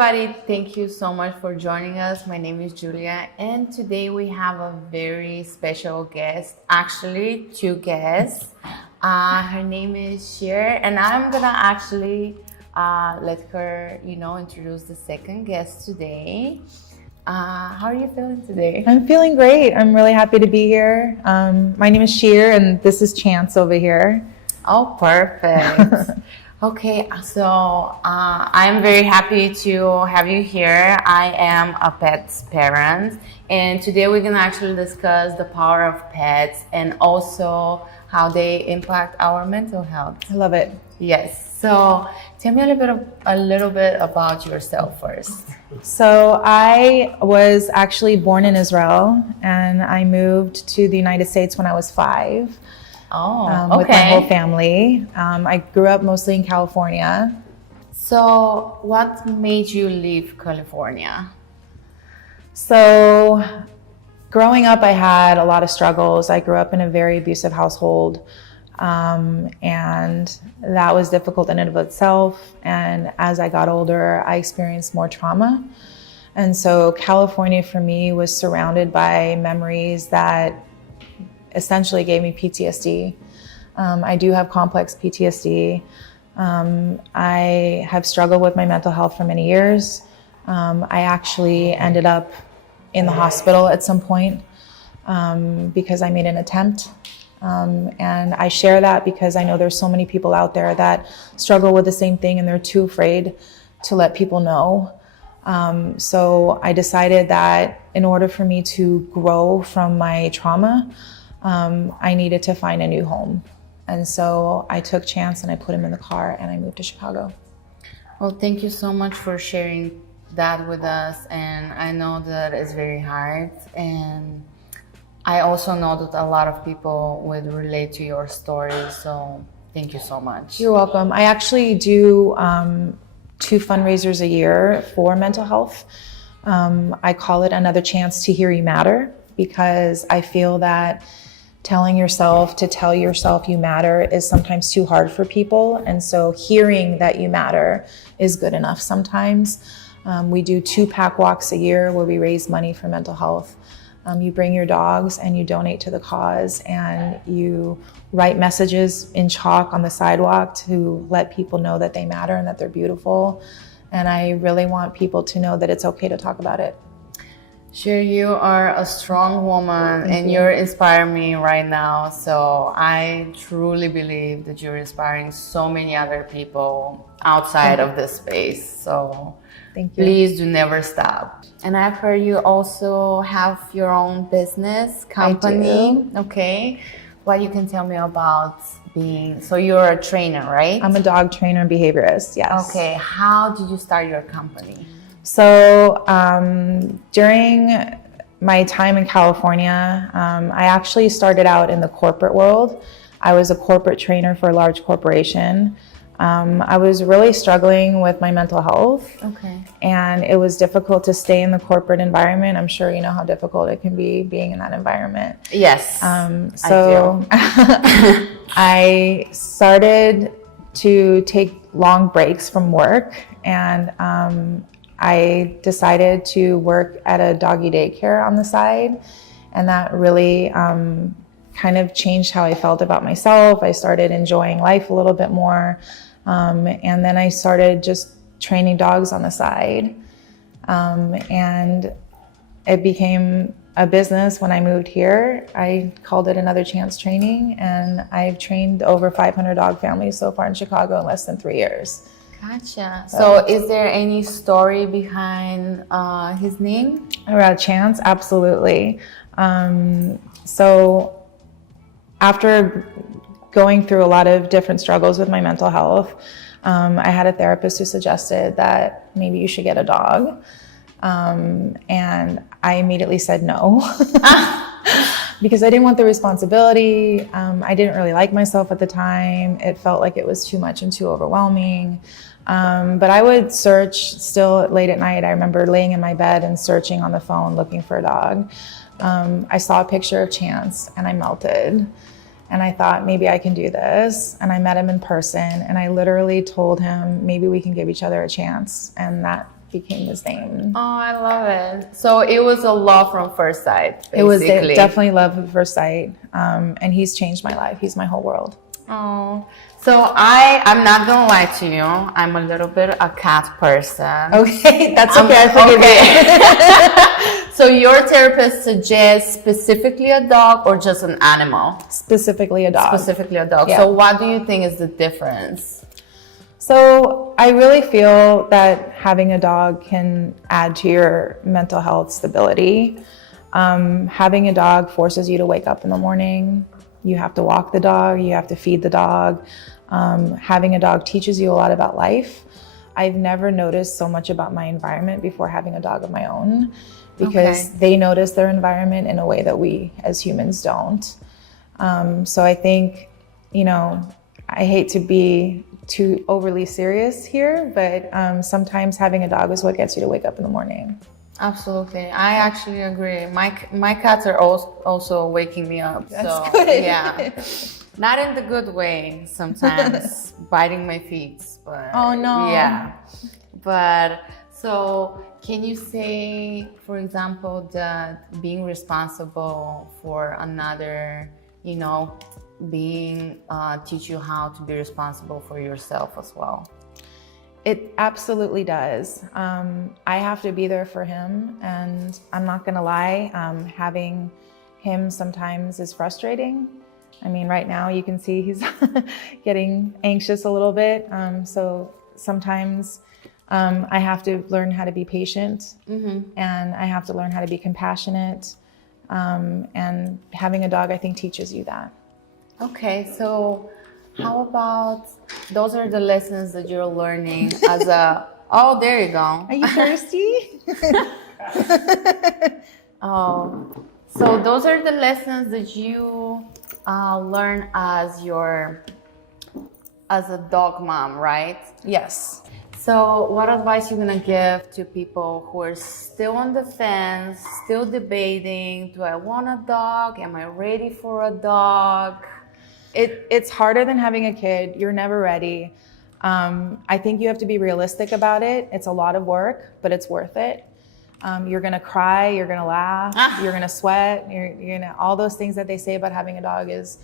everybody, thank you so much for joining us. My name is Julia, and today we have a very special guest, actually two guests. Her name is Shir, and I'm gonna actually let her, introduce the second guest today. How are you feeling today? I'm feeling great. I'm really happy to be here. My name is Shir, and this is Chance over here. Oh, perfect. Okay, so I'm very happy to have you here. I am a pet's parent, and today we're gonna actually discuss the power of pets and also how they impact our mental health. I love it. Yes. So tell me a little bit about yourself first. So I was actually born in Israel, and I moved to the United States when I was 5. With my whole family. I grew up mostly in California. So what made you leave California? So growing up, I had a lot of struggles. I grew up in a very abusive household, and that was difficult in and of itself. And as I got older, I experienced more trauma. And so California for me was surrounded by memories that essentially gave me PTSD. I do have complex PTSD. I have struggled with my mental health for many years. I actually ended up in the hospital at some point because I made an attempt. And I share that because I know there's so many people out there that struggle with the same thing and they're too afraid to let people know. So I decided that in order for me to grow from my trauma, I needed to find a new home. And so I took Chance and I put him in the car and I moved to Chicago. Well, thank you so much for sharing that with us. And I know that it's very hard. And I also know that a lot of people would relate to your story. So thank you so much. You're welcome. I actually do 2 fundraisers a year for mental health. I call it Another Chance to Hear You Matter, because I feel that telling yourself to tell yourself you matter is sometimes too hard for people. And so hearing that you matter is good enough sometimes. We do 2 pack walks a year where we raise money for mental health. You bring your dogs and you donate to the cause, and you write messages in chalk on the sidewalk to let people know that they matter and that they're beautiful. And I really want people to know that it's okay to talk about it. Shir, you are a strong woman and you're inspiring me right now. So I truly believe that you're inspiring so many other people outside of this space. So thank you. Please do never stop. And I've heard you also have your own business company. I do. Okay. What you can tell me about so you're a trainer, right? I'm a dog trainer and behaviorist, yes. Okay. How did you start your company? So during my time in California, I actually started out in the corporate world. I was a corporate trainer for a large corporation. I was really struggling with my mental health. Okay. And it was difficult to stay in the corporate environment. I'm sure you know how difficult it can be being in that environment. Yes. So I started to take long breaks from work, and I decided to work at a doggy daycare on the side, and that really kind of changed how I felt about myself. I started enjoying life a little bit more, and then I started just training dogs on the side, and it became a business when I moved here. I called it Another Chance Training, and I've trained over 500 dog families so far in Chicago in less than 3 years. Gotcha. So is there any story behind his name? Around Chance? Absolutely. So after going through a lot of different struggles with my mental health, I had a therapist who suggested that maybe you should get a dog. And I immediately said no. Because I didn't want the responsibility. I didn't really like myself at the time. It felt like it was too much and too overwhelming. But I would search still late at night. I remember laying in my bed and searching on the phone looking for a dog. I saw a picture of Chance and I melted. And I thought, maybe I can do this. And I met him in person and I literally told him, maybe we can give each other a chance. And that became his name. Oh, I love it. So it was a love from first sight, basically. It was definitely love at first sight. And he's changed my life. He's my whole world. Oh, so I'm not gonna lie to you. I'm a little bit a cat person. Okay, that's okay. I forgive you. So your therapist suggests specifically a dog or just an animal? Specifically a dog. Specifically a dog. Yeah. So what do you think is the difference? So I really feel that having a dog can add to your mental health stability. Having a dog forces you to wake up in the morning. You have to walk the dog, you have to feed the dog. Having a dog teaches you a lot about life. I've never noticed so much about my environment before having a dog of my own, because they notice their environment in a way that we as humans don't. So I think, I hate to be too overly serious here, but sometimes having a dog is what gets you to wake up in the morning. Absolutely. I actually agree. My cats are also waking me up. That's good. Yeah. Not in the good way sometimes, biting my feet. But oh no. Yeah. But so can you say, for example, that being responsible for another, teach you how to be responsible for yourself as well? It absolutely does. I have to be there for him, and I'm not gonna lie, having him sometimes is frustrating. I mean, right now you can see he's getting anxious a little bit. So sometimes I have to learn how to be patient, and I have to learn how to be compassionate. And having a dog, I think, teaches you that. Okay, so how about, those are the lessons that you're learning as a, oh, there you go. Are you thirsty? Oh, so those are the lessons that you learn as a dog mom, right? Yes. So what advice you gonna give to people who are still on the fence, still debating, do I want a dog? Am I ready for a dog? It's harder than having a kid. You're never ready. I think you have to be realistic about it. It's a lot of work, but it's worth it. You're gonna cry, you're gonna laugh, you're gonna sweat, you're gonna, all those things that they say about having a dog is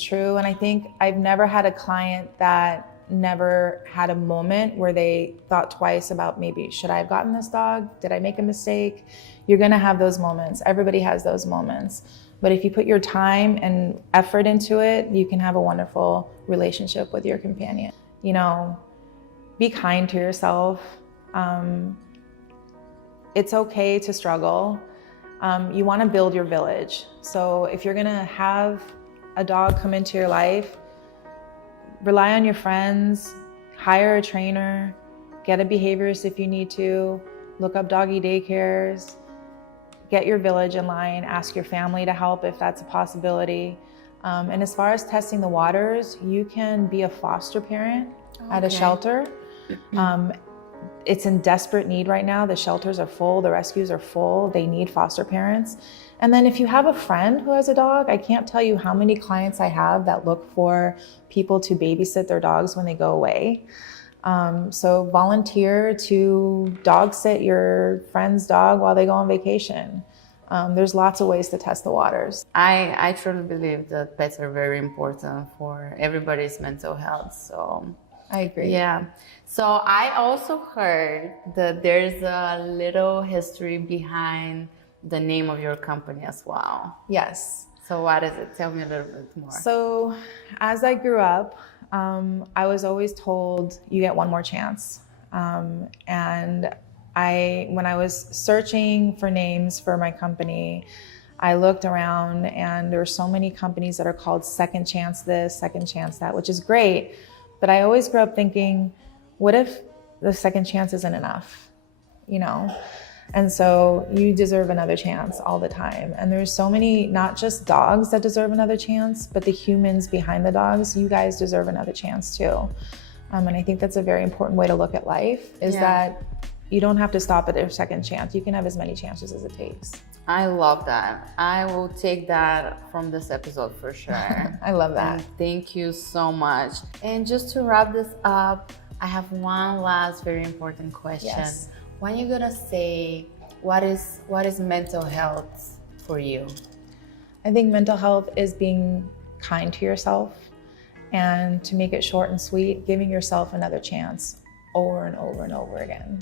true. And I think I've never had a client that never had a moment where they thought twice about, maybe, should I have gotten this dog? Did I make a mistake? You're gonna have those moments. Everybody has those moments. But if you put your time and effort into it, you can have a wonderful relationship with your companion. Be kind to yourself. It's okay to struggle. You want to build your village. So if you're going to have a dog come into your life, rely on your friends, hire a trainer, get a behaviorist if you need to, look up doggy daycares, get your village in line, ask your family to help if that's a possibility. And as far as testing the waters, you can be a foster parent at a shelter. It's in desperate need right now. The shelters are full, the rescues are full. They need foster parents. And then if you have a friend who has a dog, I can't tell you how many clients I have that look for people to babysit their dogs when they go away. So volunteer to dog sit your friend's dog while they go on vacation. There's lots of ways to test the waters. I truly believe that pets are very important for everybody's mental health. So I agree. Yeah. So I also heard that there's a little history behind the name of your company as well. Yes. So what is it? Tell me a little bit more. So as I grew up, I was always told you get one more chance. And when I was searching for names for my company, I looked around and there were so many companies that are called Second Chance this, Second Chance that, which is great. But I always grew up thinking, what if the second chance isn't enough, And so you deserve another chance all the time. And there's so many, not just dogs that deserve another chance, but the humans behind the dogs, you guys deserve another chance too. And I think that's a very important way to look at life, is that you don't have to stop at your second chance. You can have as many chances as it takes. I love that. I will take that from this episode for sure. I love that. And thank you so much. And just to wrap this up, I have one last very important question. Yes. when you're gonna say what is mental health for you? I think mental health is being kind to yourself, and to make it short and sweet, giving yourself another chance over and over and over again.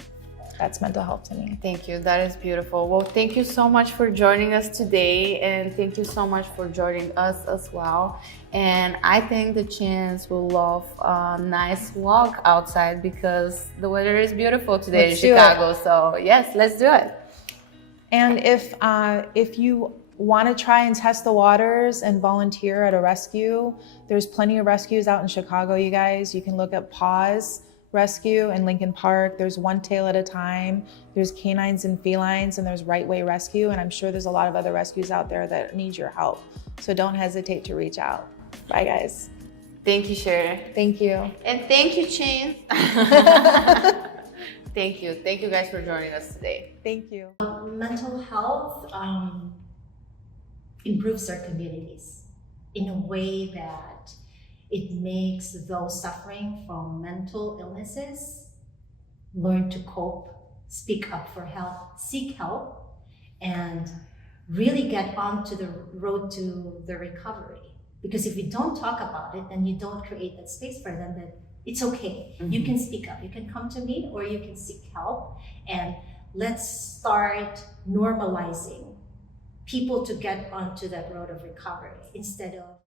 That's mental health to me. Thank you. That is beautiful. Well, thank you so much for joining us today, and thank you so much for joining us as well. And I think the chance will love a nice walk outside because the weather is beautiful today in Chicago. So yes, let's do it. And if you want to try and test the waters and volunteer at a rescue, there's plenty of rescues out in Chicago, you guys. You can look at Paws Rescue in Lincoln Park. There's One Tail at a Time. There's Canines and Felines, and there's Right Way Rescue. And I'm sure there's a lot of other rescues out there that need your help. So don't hesitate to reach out. Bye, guys. Thank you, Shir. Thank you. And thank you, Chin. Thank you. Thank you guys for joining us today. Thank you. Mental health improves our communities in a way that it makes those suffering from mental illnesses learn to cope, speak up for help, seek help, and really get onto the road to the recovery. Because if you don't talk about it and you don't create that space for them, that it's okay. Mm-hmm. You can speak up. You can come to me or you can seek help. And let's start normalizing people to get onto that road of recovery instead of